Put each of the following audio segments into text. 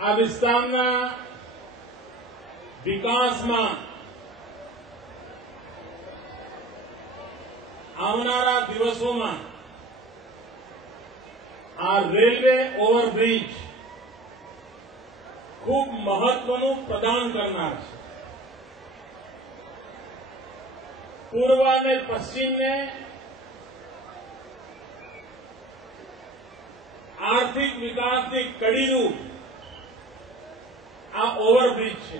આ વિસ્તારના વિકાસમાં આવનારા દિવસોમાં આ રેલવે ઓવરબ્રિજ ખૂબ મહત્વનું પ્રદાન કરનાર છે. પૂર્વ અને પશ્ચિમને આર્થિક વિકાસની કડીનું આ ઓવરબ્રિજ છે.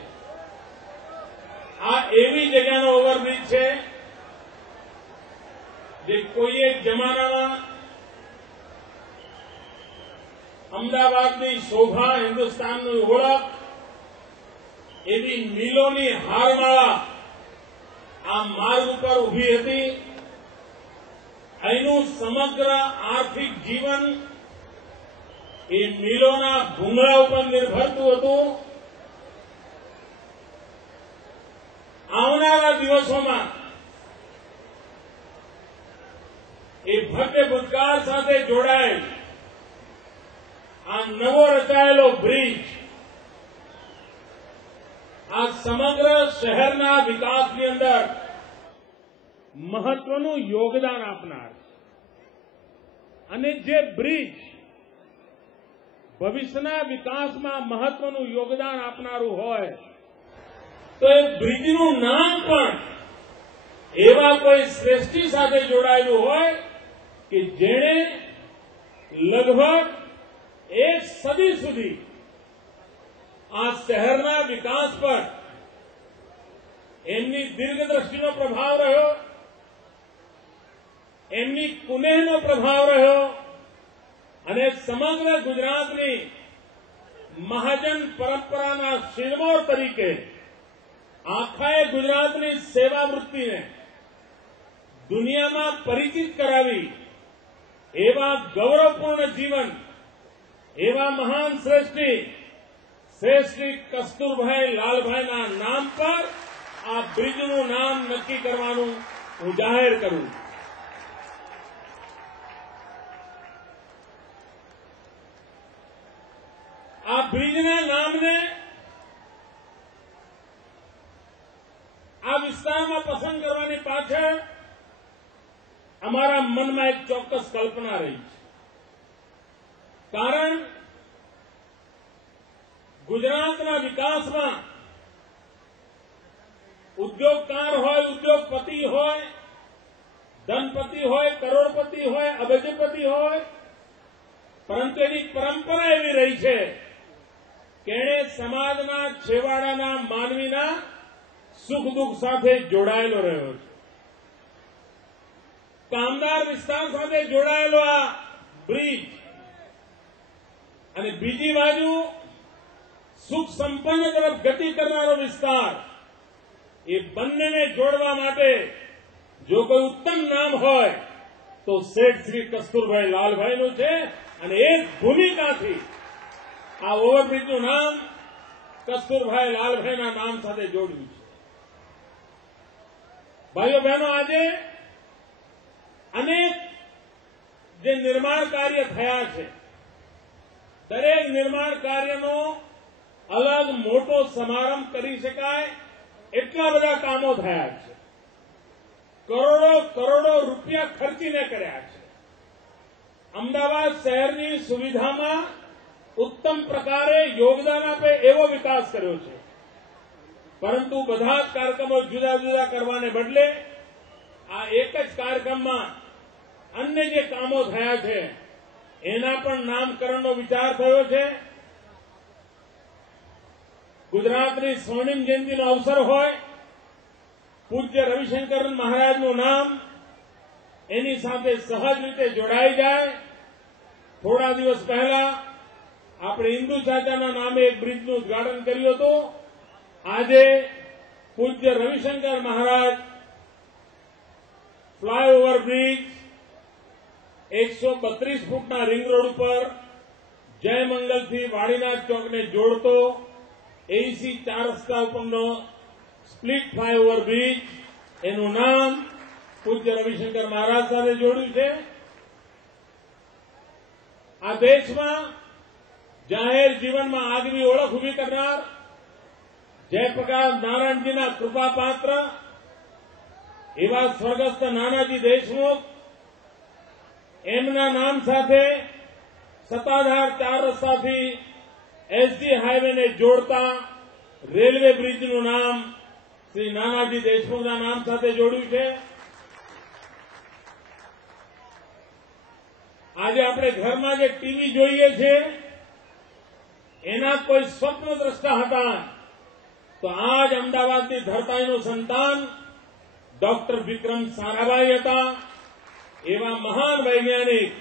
આ એવી જગ્યાનો ઓવરબ્રિજ છે જે કોઈ એક જમાનામાં અમદાવાદની શોભા, હિન્દુસ્તાનની ઓળખ એવી મિલોની હારમાળા આ માર્ગ ઉપર ઉભી હતી. અહીંનું સમગ્ર આર્થિક જીવન એ મિલોના ભૂંગળા ઉપર નિર્ભરતું હતું. આવનારા દિવસોમાં એ ભવ્ય ભૂતકાળ સાથે જોડાયેલ આ નવો રચાયેલો બ્રિજ આ સમગ્ર શહેરના વિકાસની અંદર મહત્વનું યોગદાન આપનાર અને જે બ્રિજ ભવિષ્યના વિકાસમાં મહત્વનું યોગદાન આપનારું હોય તો એ બ્રિજનું નામ પણ એવા કોઈ શ્રેષ્ઠી સાથે જોડાયેલું હોય કે જેણે લગભગ એક સદી સુધી આ શહેરના વિકાસ પર એમની દીર્ઘદ્રષ્ટિનો પ્રભાવ રહ્યો, એમની કુનેહનો પ્રભાવ રહ્યો અને સમગ્ર ગુજરાતની મહાજન પરંપરાના શિરમોર તરીકે આખાએ ગુજરાતની સેવા વૃત્તિને દુનિયામાં પરિચિત કરાવી એવા ગૌરવપૂર્ણ જીવન, એવા મહાન શ્રેષ્ઠી શ્રી કસ્તુરભાઈ લાલભાઈના નામ પર આ બ્રિજનું નામ નક્કી કરવાનું હું જાહેર કરું. આ બ્રિજના નામને આ વિસ્તારમાં પસંદ કરવાની પાછળ અમારા મનમાં એક ચોક્કસ કલ્પના રહી છે. કારણ ગુજરાતના વિકાસમાં ઉદ્યોગકાર હોય, ઉદ્યોગપતિ હોય, ધનપતિ હોય, કરોડપતિ હોય, અબજપતિ હોય, પરંતુ એની પરંપરા એવી રહી છે કે એણે સમાજના છેવાડાના માનવીના સુખ દુઃખ સાથે જોડાયેલો રહ્યો છે. કામદાર વિસ્તાર સાથે જોડાયેલો આ બ્રિજ અને બીજી બાજુ સુખ સંપન્ન તરફ ગતિ કરનારો વિસ્તાર, એ બંનેને જોડવા માટે જો કોઈ ઉત્તમ નામ હોય તો શેઠ શ્રી કસ્તુરભાઈ લાલભાઈનું છે અને એક ભૂમિકાથી આ ઓવરબ્રિજનું નામ કસ્તુરભાઈ લાલભાઈના નામ સાથે જોડ્યું છે. ભાઈઓ બહેનો, આજે અનેક જે નિર્માણ કાર્ય થયા છે, દરેક નિર્માણ કાર્યનો અલગ મોટો સમારંભ કરી શકાય એટલા બધા કામો થયા છે. કરોડો રૂપિયા ખર્ચીને કર્યા છે. અમદાવાદ શહેરની સુવિધામાં ઉત્તમ પ્રકારે યોગદાન આપે એવો વિકાસ કર્યો છે. પરંતુ બધા જ કાર્યક્રમો જુદા જુદા કરવાને બદલે આ એક જ કાર્યક્રમમાં અન્ય જે કામો થયા છે એના પણ નામકરણનો વિચાર થયો છે. ગુજરાતની સ્વર્ણિમ જયંતિનો અવસર હોય, પૂજ્ય રવિશંકર મહારાજનું નામ એની સાથે સહજ રીતે જોડાઈ જાય. થોડા દિવસ પહેલા આપણે હિન્દુ ચાચાના નામે એક બ્રિજનું ઉદઘાટન કર્યું હતું. આજે પૂજ્ય Ravishankar Maharaj flyover bridge 132 ફૂટના ring road ઉપર જયમંગલથી વાડીનાથ ચોકને જોડતો એસી 4 રસ્તા ઉપરનો સ્પ્લિટ ફ્લાયઓવર બ્રિજ, એનું નામ પૂજ્ય રવિશંકર મહારાજ સાથે જોડ્યું છે. આ દેશમાં જાહેર જીવનમાં આગવી ઓળખ ઉભી કરનાર જયપ્રકાશ નારાયણજીના કૃપાપાત્ર એવા સ્વર્ગસ્થ નાનાજી દેશમુખ, એમના નામ સાથે સત્તાધાર 4 રસ્તાથી એસજી હાઈવેને જોડતા રેલવે બ્રિજનું નામ શ્રી નાનાજી દેશમુખના નામ સાથે જોડ્યું છે. આજે આપણે ઘરમાં જે ટીવી જોઈએ છે એના કોઈ સ્વપ્ન દ્રષ્ટા હતા તો આજ અમદાવાદની ધરતીનું સંતાન ડોક્ટર વિક્રમ સારાભાઈ હતા. એવા મહાન વૈજ્ઞાનિક,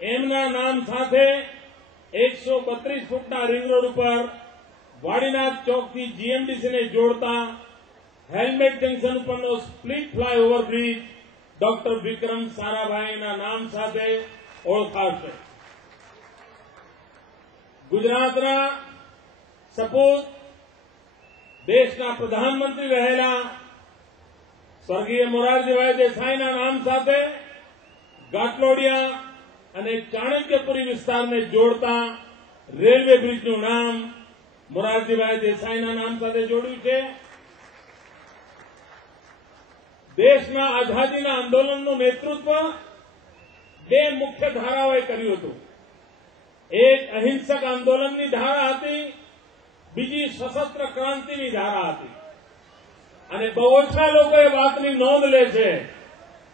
એમના નામ સાથે 132 ફૂટના રિંગ રોડ ઉપર વાડીનાથ ચોકથી જીએમડીસીને જોડતા હેલ્મેટ જંકશન ઉપરનો સ્પ્લિટ ફ્લાયઓવર બ્રિજ ડોક્ટર વિક્રમ સારાભાઈના નામ સાથે ઓળખાશે. ગુજરાતના સપૂત, દેશના પ્રધાનમંત્રી રહેલા સ્વર્ગીય મોરારજીભાઈ દેસાઈના નામ સાથે ઘાટલોડિયા અને ચાણક્યપુરી વિસ્તારને જોડતા રેલવે બ્રિજનું નામ મોરારજીભાઈ દેસાઈના નામ સાથે જોડ્યું છે. દેશના આઝાદીના આંદોલનનું નેતૃત્વ 2 મુખ્ય ધારાઓએ કર્યું હતું. એક અહિંસક આંદોલનની ધારા હતી, બીજી સશસ્ત્ર ક્રાંતિની ધારા હતી. અને બહુ ઓછા લોકો એ વાતની નોંધ લે છે,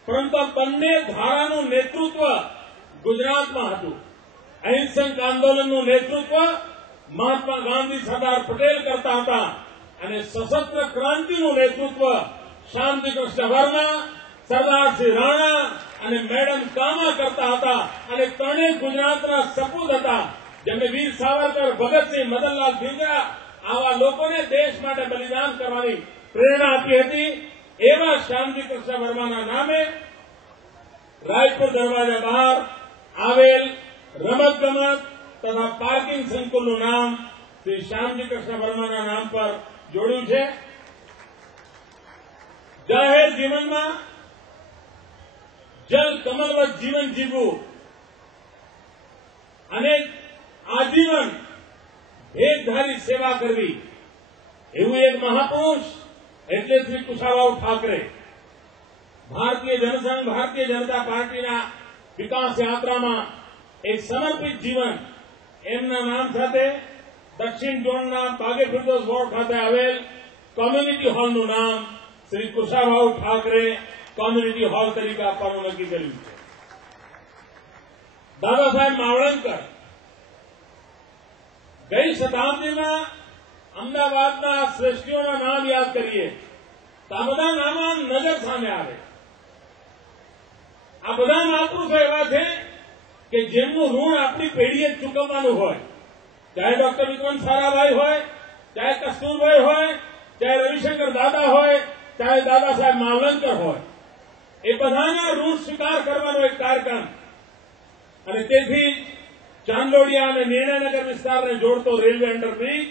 પરંતુ બંને ધારાનું નેતૃત્વ ગુજરાતમાં હતું. અહિંસક આંદોલનનું નેતૃત્વ મહાત્મા ગાંધી, સરદાર પટેલ કરતા હતા અને સશસ્ત્ર ક્રાંતિનું નેતૃત્વ શાંતિ કૃષ્ણ વર્મા, સરદારસિંહ રાણા અને મેડમ કામા કરતા હતા. અને ત્રણેય ગુજરાતના સપૂત હતા, જેમને વીર સાવરકર, ભગતસિંહ, મદનલાલ ધીંગરા આવા લોકોને દેશ માટે બલિદાન કરવાની પ્રેરણા આપી હતી. એવા શાંતિ કૃષ્ણ વર્માના નામે રાયપુર દરવાજા બહાર આવેલ રમતગમત તથા પાર્કિંગ સંકુલનું નામ શ્રી શ્યામજી કૃષ્ણ વર્માના નામ પર જોડ્યું છે. જાહેર જીવનમાં જલ કમલવત જીવન જીવવું અને આજીવન ભેદધારી સેવા કરવી, એવું એક મહાપુરુષ એટલે શ્રી કુશાભાઉ ઠાકરે. ભારતીય જનસંઘ, ભારતીય જનતા પાર્ટીના વિકાસ યાત્રામાં એક સમર્પિત જીવન, એમના નામ સાથે દક્ષિણ ઝોનના બાગે ફિરદોસ વોર્ડ ખાતે આવેલ કોમ્યુનિટી હોલનું નામ શ્રી કુશાભાઉ ઠાકરે કોમ્યુનિટી હોલ તરીકે આપવાનું નક્કી કર્યું છે. દાદા સાહેબ માવળંકર ગઈ શતાબ્દીમાં અમદાવાદના શ્રેષ્ઠીઓના નામ યાદ કરીએ તો આ બધા નામો નજર સામે આવે. આ બધા મહાપુરુષો એવા છે કે જેમનું ઋણ આપણી પેઢીએ ચૂકવવાનું હોય, ચાહે ડોક્ટર વિક્રમ સારાભાઈ હોય, ચાહે કસ્તુરભાઈ હોય, ચાહે રવિશંકર દાદા હોય, ચાહે દાદા સાહેબ માવલંકર હોય, એ બધાના ઋણ સ્વીકાર કરવાનો એક કાર્યક્રમ. અને તેથી ચાંદોડિયા અને નિર્ણયનગર વિસ્તારને જોડતો રેલવે અંડરબ્રિજ,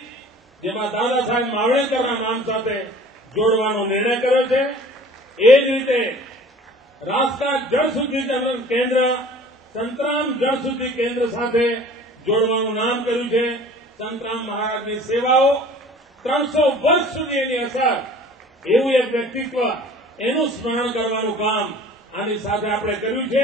જેમાં દાદા સાહેબ માવળેકરના નામ સાથે જોડવાનો નિર્ણય કર્યો છે. એ જ રીતે રાષ્ટ્રીય જળ શુદ્ધિકરણ કેન્દ્ર સંતરામ જળ શુદ્ધિ કેન્દ્ર સાથે જોડવાનું નામ કર્યું છે. સંતરામ મહારાજની સેવાઓ 300 વર્ષ સુધી એની અસર, એવું એક વ્યક્તિત્વ, એનું સ્મરણ કરવાનું કામ આની સાથે આપણે કર્યું છે.